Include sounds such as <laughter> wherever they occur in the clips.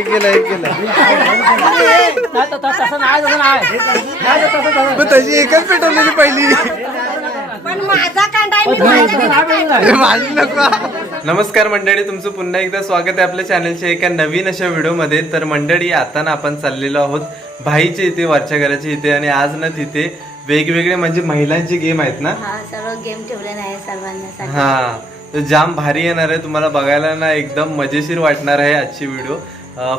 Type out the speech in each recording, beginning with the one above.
एक गेला एक गेला पण तशी एकच पेटवलेली पहिली. नमस्कार मंडळी तुमचं पुन्हा एकदा स्वागत आहे आपल्या चॅनलच्या एका नवीन अशा व्हिडिओमध्ये. तर मंडळी आता ना आपण चाललेलो आहोत भाईच्या इथे वरच्या घराच्या इथे आणि आज ना तिथे वेगवेगळे म्हणजे महिलांचे गेम आहेत ना. हा सर्व गेम ठेवलेला आहे सर्वांना हा तर जाम भारी येणार आहे. तुम्हाला बघायला ना एकदम मजेशीर वाटणार आहे आजची व्हिडिओ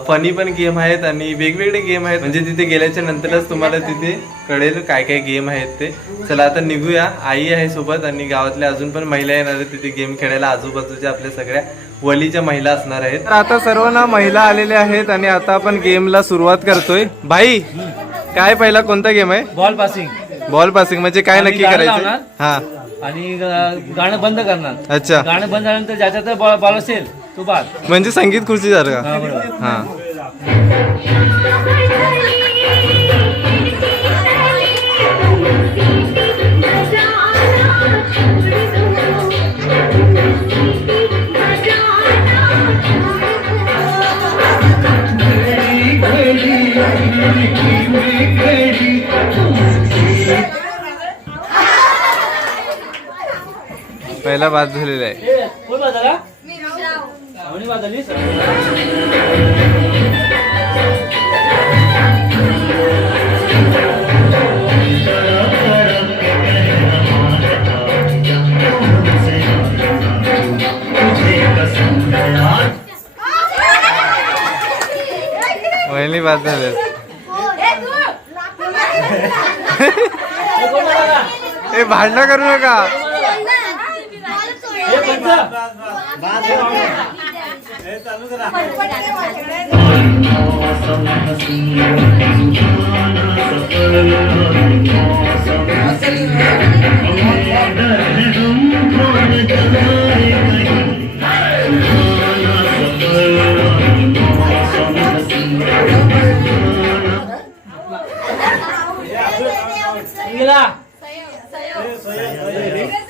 फनी पण गेम आहेत आणि वेगवेगळे गेम आहेत. म्हणजे तिथे गेल्याच्या नंतरच तुम्हाला तिथे कळेल काय काय गेम आहेत ते. चला आता निघूया. आई आहे सोबत आणि गावातल्या अजून पण महिला येणार आहेत तिथे गेम खेळायला. आजूबाजूच्या आपल्या सगळ्या वलीच्या महिला असणार आहेत. तर आता सर्व ना महिला आलेल्या आहेत आणि आता आपण गेमला सुरुवात करतोय. भाई काय पहिला कोणता गेम आहे? बॉल पासिंग बॉल पासिंग म्हणजे काय नक्की करायचं. हा. आणि गाणं बंद करणार. अच्छा. गाणं बंद झाल्यानंतर ज्याच्यात बॉल बॉल असेल तो बाद म्हणजे संगीत खुर्ची सारखा. हा, बरोबर. हा. पहिला बाद झालेला आहे ए, कोण बाद झाला श्रावणी बाद झाली वहिनी बाद झाले ए, कोण बाद झाला? ए भांडणं करू नका ए, पंच. गेला.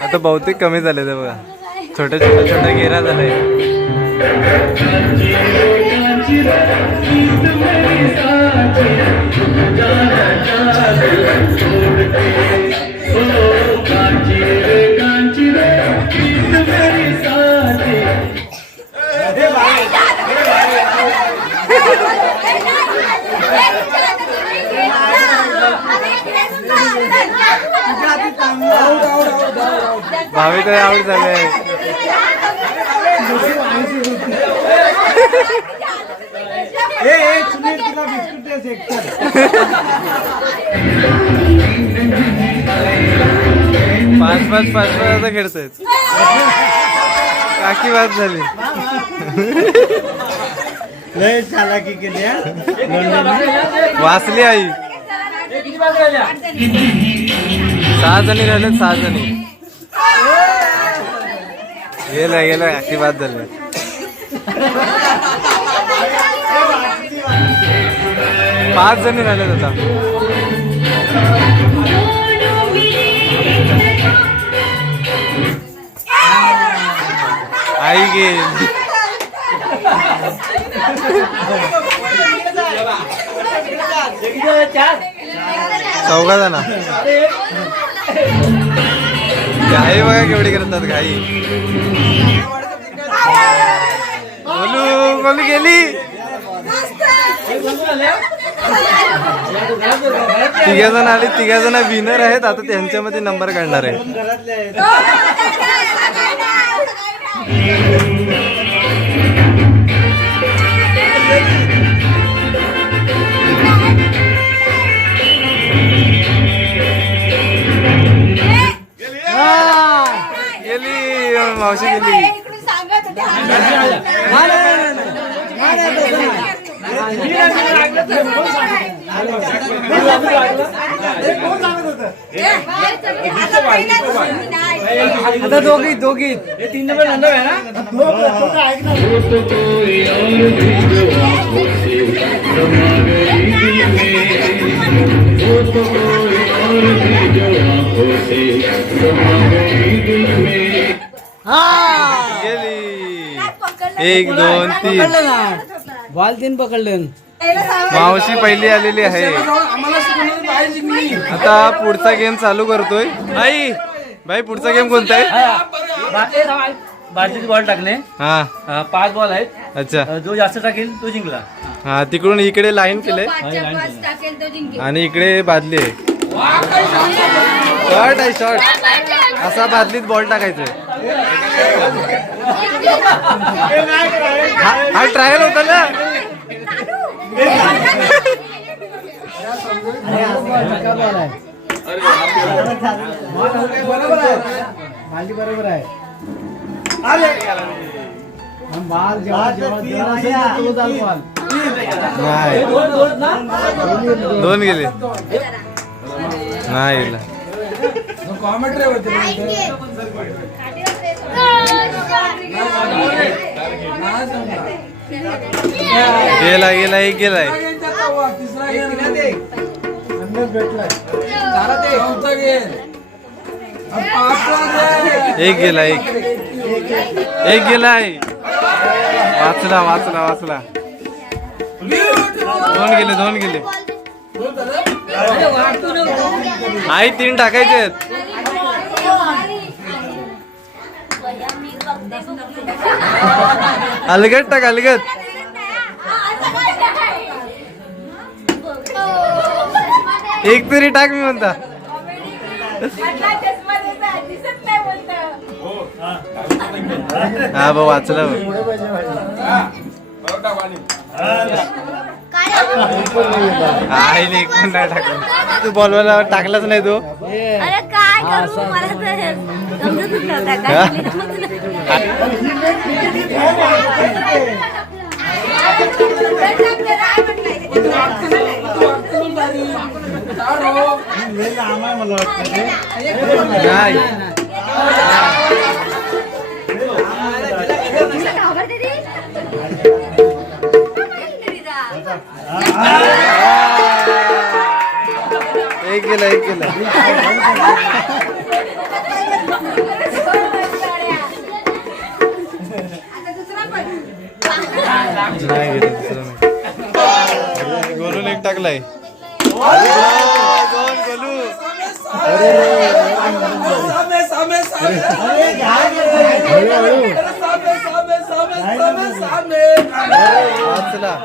आता बहुतेक कमी झाले ते बघा. छोट्या छोट्या छोट्या गेरा भावी तर आवड झाले. पाच पाच पाच पाच आता खेळतायत काकी बाद झाली. लय चालाकी केली हा. वाचली आई? सहा जणी राहिलेत सहा जणी. गेलं गेलं काकी बाद झाले. पाच जणी राहिलेत आता. आई गे. चौघा जण. घाई बघा केवढी करतात घाई बोलू बोलू गेली. तिघा जण आले तिघा जण विनर आहेत. आता त्यांच्यामध्ये नंबर काढणार आहे. घरातले आहेत. गेली मावशी गेली. आता पहिलाच नाही. आता दोघी दोघी हे तीन नंबर नंबर आहे ना गेली एक दोन तीन. बॉल तीन पकडलं. मावशी पहिली आलेली आहे. आता पुढचा गेम चालू करतोय. आई भाई पुढचा गेम कोणता आहे? बाजूचे बॉल टाकले हा. पाच बॉल आहेत. अच्छा. जो जास्त टाकेल तो जिंकला. हा तिकडून इकडे लाईन केले पाचच्या पाच टाकेल तो जिंकेल. आणि इकडे बादली आहे. शॉर्ट आहे शॉर्ट. असा बादलीत बॉल टाकायचोय. हा हा ट्रायल होता ना? माझी बरोबर आहे बाल जेव्हा जेव्हा जेव्हा असेल ना, तो जाल बॉल. नाही. दोन नाही गेला. गेला गेला एक गेलाय एक गेला एक. एक गेलाय. वाचला वाचला वाचला. दोन गेले दोन गेले. आई तीन टाकायचे आहेत. अलगट टाक अलगट एक तरी टाक मी म्हणता. हा भाऊ वाचला आई नाही कोण नाही टाकला? तू बॉलवाला टाकलाच नाही तो. अरे काय करू? मला तर समजतच नव्हता काय. नाही. गेला गेला नाही गेलं दुसरं नाही गोलून एक टाकलाय. दोन गोलू वाचला.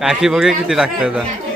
काकी बघे किती टाकतात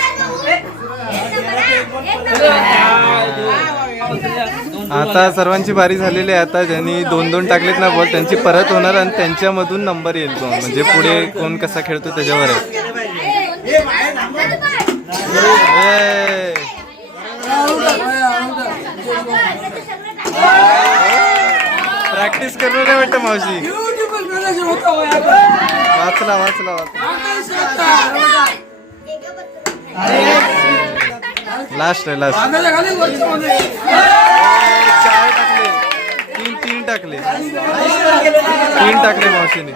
आता सर्वांची बारी झालेली आहे. आता ज्यांनी दोन दोन टाकलेत ना बॉल त्यांची परत होणार आणि त्यांच्यामधून नंबर येईल तो. म्हणजे पुढे कोण कसा खेळतो त्याच्यावर आहे. प्रॅक्टिस करू नाही वाटतं मावशी. वाचला वाचला वाचला. लास्ट आहे लास्ट चार टाकले तीन तीन टाकले. तीन टाकले मावशीने.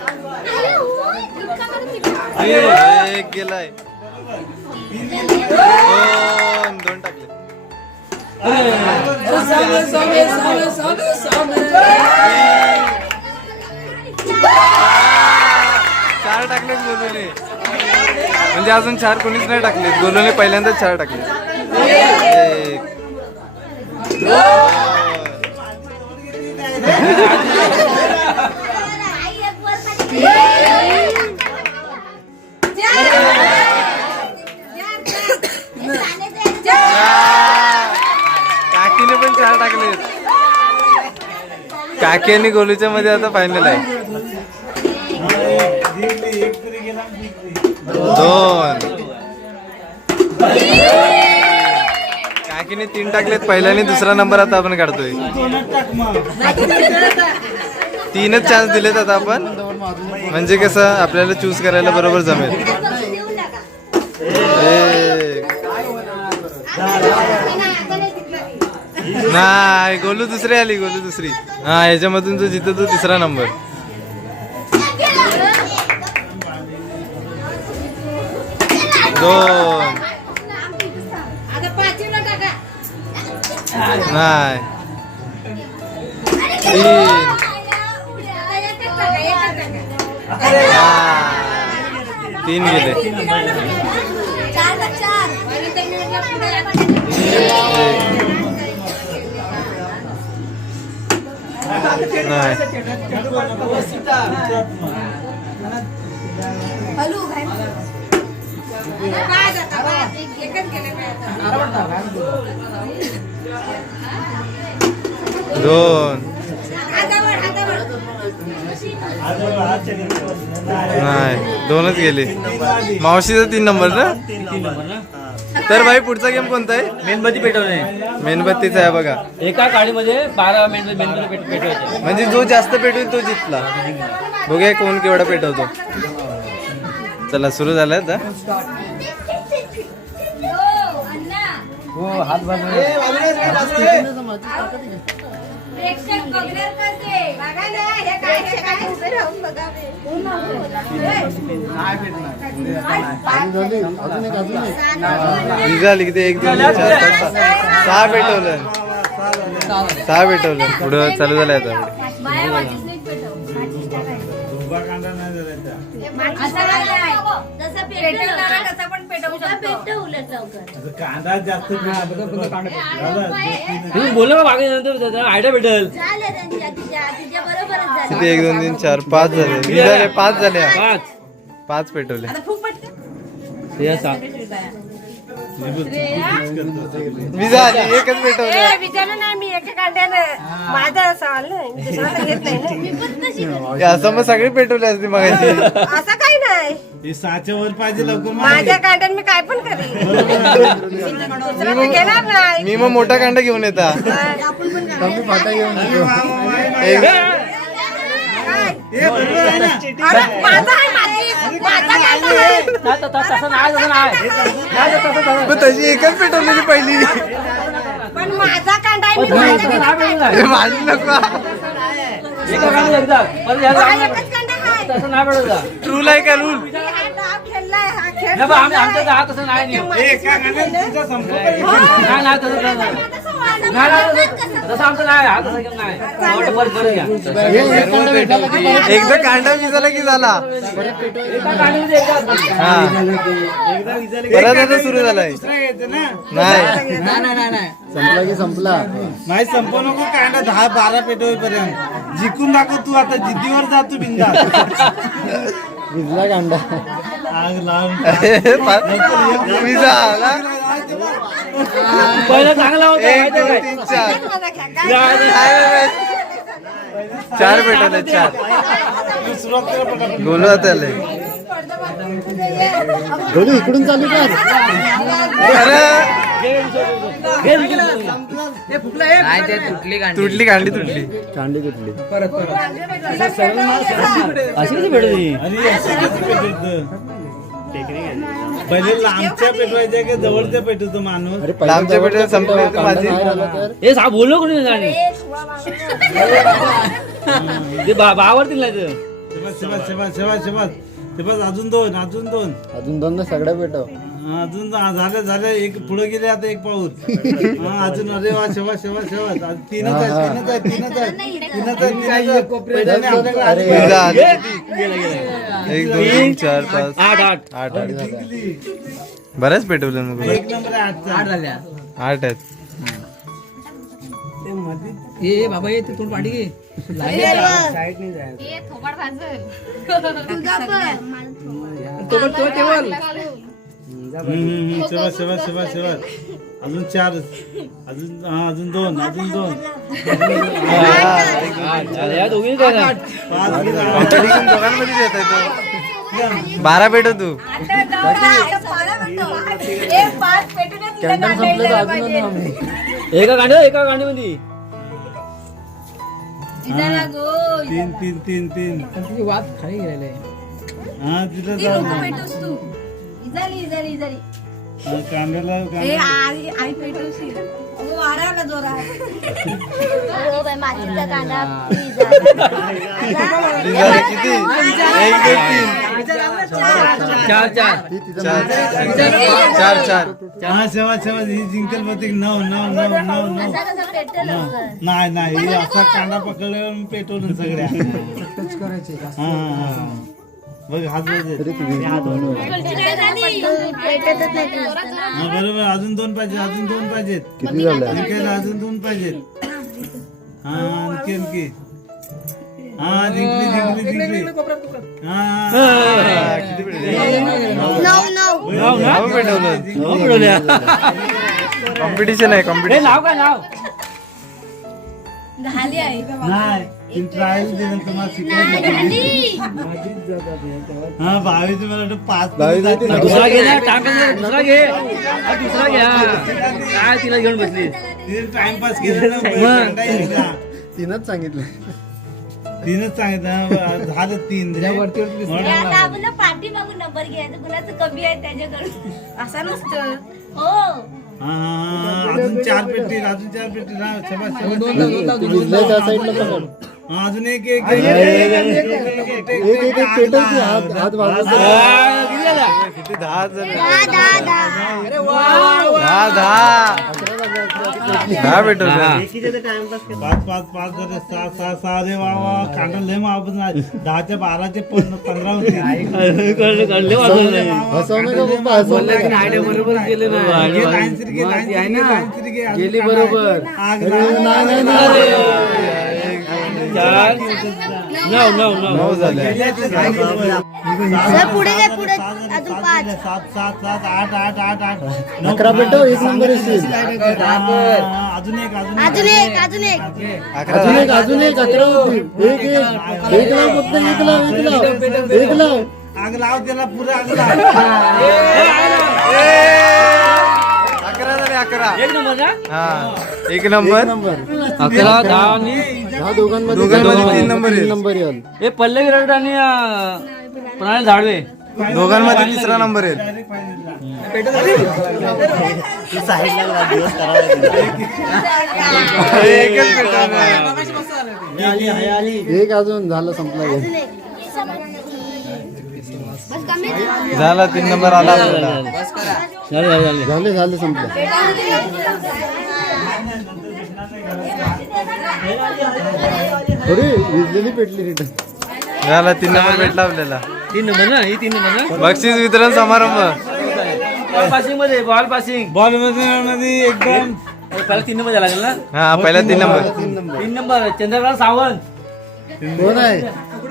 एक गेलाय. दोन दोन टाकले. चार टाकलेत गोलोने म्हणजे अजून चार कोणीच नाही टाकले गोलोने पहिल्यांदाच चार टाकले काकीने पण चार टाकले. काकी आणि गोलूच्या मध्ये आता फायनल आहे. दोन. काकीने तीन टाकलेत पहिल्याने आणि दुसरा नंबर आता आपण काढतोय. तीनच चान्स दिलेत आता आपण. म्हणजे कसं आपल्याला चूज करायला बरोबर जमेल. नाही गोलू दुसरी आली गोलू दुसरी. हा याच्यामधून जो जिथं तो तिसरा नंबर. दोन. नाही तीन. तीन गेले नाही दोन. नाही दोनच गेले. मावशीचा तीन नंबर ना? तर भाई पुढचा गेम कोणता आहे? मेणबत्ती पेटवणे. मेणबत्तीचा आहे बघा. एका गाडीमध्ये बारा मेणबत्ती मेणबत्ती पेट- पेटवायचे म्हणजे जो जास्त पेटवेल तो जिंकला बघूया कोण केवढा पेटवतो. चला सुरू झालं आता. हो हात बाजू प्रेक्षक बघणार कसे बघा ना हे काय हे काय? उभे राहून बघा अजून एक अजून एक ही झाली किती एक दोन सहा पेटवलं. सहा पेटवलं. पुढं चालू झालं आता. माया वाटीच नाही पेटव वाटीच टाकायचं असं नाही जसं पेटवलं ना तसं पण पेटवू शकतो पेटव उलट लवकर कांदा जास्त तुम्ही बोललो का मागे नंतर आयडिया भेटेल. झालं त्यांच्या तिच्या तिच्या बरोबरच झालं. किती एक दोन तीन चार पाच झाले. पाच झाले. पाच. पाच पेटवले. आता खूप पटकन हे. झाली एकच विचारलं नाही मी एका कांड्यानं माझा सवाल घेत नाही. हे असं मग सगळी पेटवली असते मगाशी असं काही नाही. हे सहाच्या वर पाहिजे लवकर मागे. माझ्या कांड्यानं मी काय पण करेन. घेणार नाही. मी मग मोठा कांदा घेऊन येता. फाटा घेऊन येतो. माझा आहे माझी माझा कांदा आहे नाही तर तसं तसं नाही तसं नाही. नाही तर तसं तसं मग तशी एकच पेटवलेली पहिली. पण माझा कांदा आहे मी नाही. हे माझी नको. एका गाडीत एकदा. परत यायला हा लागणार. एकच कांदा आहे. तसं नाही भेटत रूल आहे का रूल मी हा डाव खेळलाय हा खेळ नाही बा, आम्ही खेळलाय. आमच्या हात तसं नाही तसं तसं नाही. नाही, नाही, तसं- तसं आमचं नाही नाही. हे एकदा कांदा विजला की झाला. हा. विचारलं परत आता सुरू झालाय. नाही. संपला की संपला. माहीत संपव नको कांदा दहा बारा पेटवेपर्यंत जिंकून दाखव तू आता जिद्दीवर जा तू बिंदा. भिजला कांदा आग लावून <laughs> पहिलं चांगला होता एक माहिती दोन आहे तीन चार. चार चार सुरुवात करा पटापट गोलू आता आले गोलू इकडून चालू कर अरे. तुटली कांडी तुटली कांडी तुटली. अशी कशी भेटत पहिले लांबच्या पेटवायच्या की जवळच्या पेटवतो माणूस? अरे लांबच्या जवळचा पेटवून संपले पेटवा, होते कांदा माझे. नाही राहिला तर. हे सा बोललो कोणी जाणे? ते शेबा शेबा अजून दोन अजून दोन. अजून दोन सगळ्या पेटव. हा, अजून झाले झाले. एक पुढे गेले आता एक पाऊल. हा, अजून अरे वा शेवा शेवा शेवा तीनच आहे तीनच आहे तीनच आहे तीनच आहे तीनच आपल्याकडे आली. एक दोन तीन चार पाच. आठ आठ. आठ आठ. बऱ्याच पेटवले मग एक नंबर. आठ झाल्या. आठ आहेत. ए बाबा ये तोंड पाठी घे. हम्म, हम्म, हम्म. शेवा शेवा शेवा शेवा अजून चार अजून हा अजून दोन अजून दोन. बारा पेटो तू संपलं एका गांडी एका गांडी मध्ये तीन तीन तीन तीन. वाद खाली गेले आहे. हा तिथं जाऊ तू. इजाली इजाली इजाली चार चार. चार चार. चार सेवा सेवा ही नऊ नऊ नऊ नऊ नऊ. नाही नाही असा कांदा पकडल्यावर पेटवलं सगळ्या. टच करायचे बघ हात बघ बरोबर अजून दोन पाहिजे अजून दोन पाहिजेत. किती झालं? जिंकायला अजून दोन पाहिजेत. हा आणखी आणखी हा जिंकली जिंकली जिंकली. हा किती कॉम्पिटिशन आहे? कॉम्पिटिशन नाव काय नाव झाली आई हा बावीस मला वाटतं पाच ना. दुसरा घे ना टाक ना, दुसरा घे. हा, दुसरा घे हा. काय तिला घेऊन बसली? टाइमपास केलं ना कंटाळा. तीनच सांगितलं. तीनच सांगितलं हा, झालं तीन वरती वरती म्हणून आता आपण पाठी मागून नंबर घ्यायचा कुणाचं कमी आहे त्याच्याकडून. असा नसतं. हो. हा, हा, हा, अजून चार पेटी अजून चार पेटी हा, शाबास, शाबास. हा, आजने एक पाच पाच पाच झाले सहा सहा रे वा वा काढलं लय माप दहाच्या बाराचे पंधरा होते बरोबर गेले ना बरोबर चार. नऊ नऊ नऊ. नऊ झाले. पुढे पुढे. अजून पाच. सात सात सात आठ आठ आठ आठ नऊ, अकरा पेटव एक नंबर येईल हा, अजून एक अजून एक. अजून एक अजून एक. अजून एक अकरा होती. एक एक. एक लाव फक्त एक लाव एक लाव. एक लाव. आग लाव त्याला पुढे आग लाव. <laughs> अकरा एक नंबर ना हा एक नंबर. अकरा दहा आणि ह्या दोघांमध्ये दोघांमध्ये तीन नंबर तीन. नंबर येईल हे पल्ले विराट आणि अं, प्रणाली झाडवे. दोघांमध्ये तिसरा नंबर येईल एकच. एक अजून झालं संपला. झाला तीन नंबर आला झाले झाले झाले. झाले झाले संपलं. थोडी विजलेली पेटली रिटर्न झाला तीन नंबर भेटला आपल्याला. तीन नंबर ना ही तीन नंबर बक्षीस वितरण समारंभ. बॉल पासिंगमध्ये बॉल पासिंग बॉलमध्ये एकदम पहिला तीन नंबर लागेल ना? हा पहिला तीन नंबर. तीन नंबर चंद्रकांत सावंत. कोण आहे?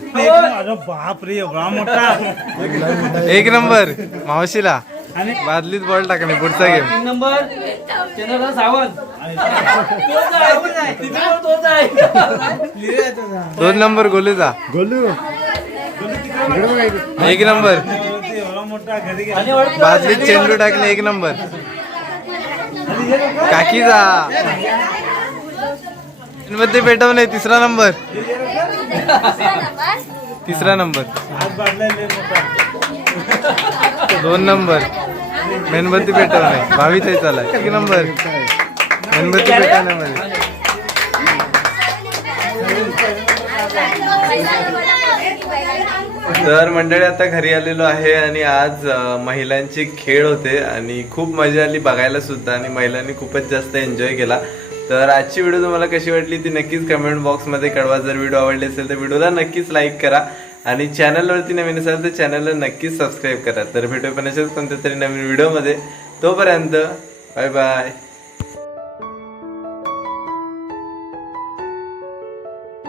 अरे बाप रे एवढा मोठा. एक नंबर मावशीला. आणि बादलीत बॉल टाकणे पुढचा गेम नंबर चंद्रकांत सावंत तोच आहे तिथे पण तोच आहे दोन नंबर गोलूचा. गोलू. इकडे बघा इकडे. एक नंबर. एवढा मोठा घरी गेला. आणि ओळख- बादलीत चेंडू टाकले एक नंबर. काकीचा. मध्ये पेटवणे तिसरा नंबर. तिसरा नंबर. दोन नंबर. मेणबत्ती पेटवणे. भावी आहे चालाय. एक नंबर. मेणबत्ती पेटवण्यामध्ये. तर मंडळी आता घरी आलेलो आहे आणि आज महिलांचे खेळ होते आणि खूप मजा आली बघायला सुद्धा आणि महिलांनी खूपच जास्त एन्जॉय केला. तर आजची व्हिडिओ तुम्हाला कशी वाटली ती नक्कीच कमेंट बॉक्समध्ये कळवा. जर व्हिडिओ आवडली असेल तर व्हिडिओला नक्कीच लाईक करा. आणि चॅनलवरती नवीन असाल तर चॅनलला नक्कीच सबस्क्राईब करा. तर भेटू पण असेच कोणत्या तरी नवीन व्हिडिओमध्ये तोपर्यंत बाय बाय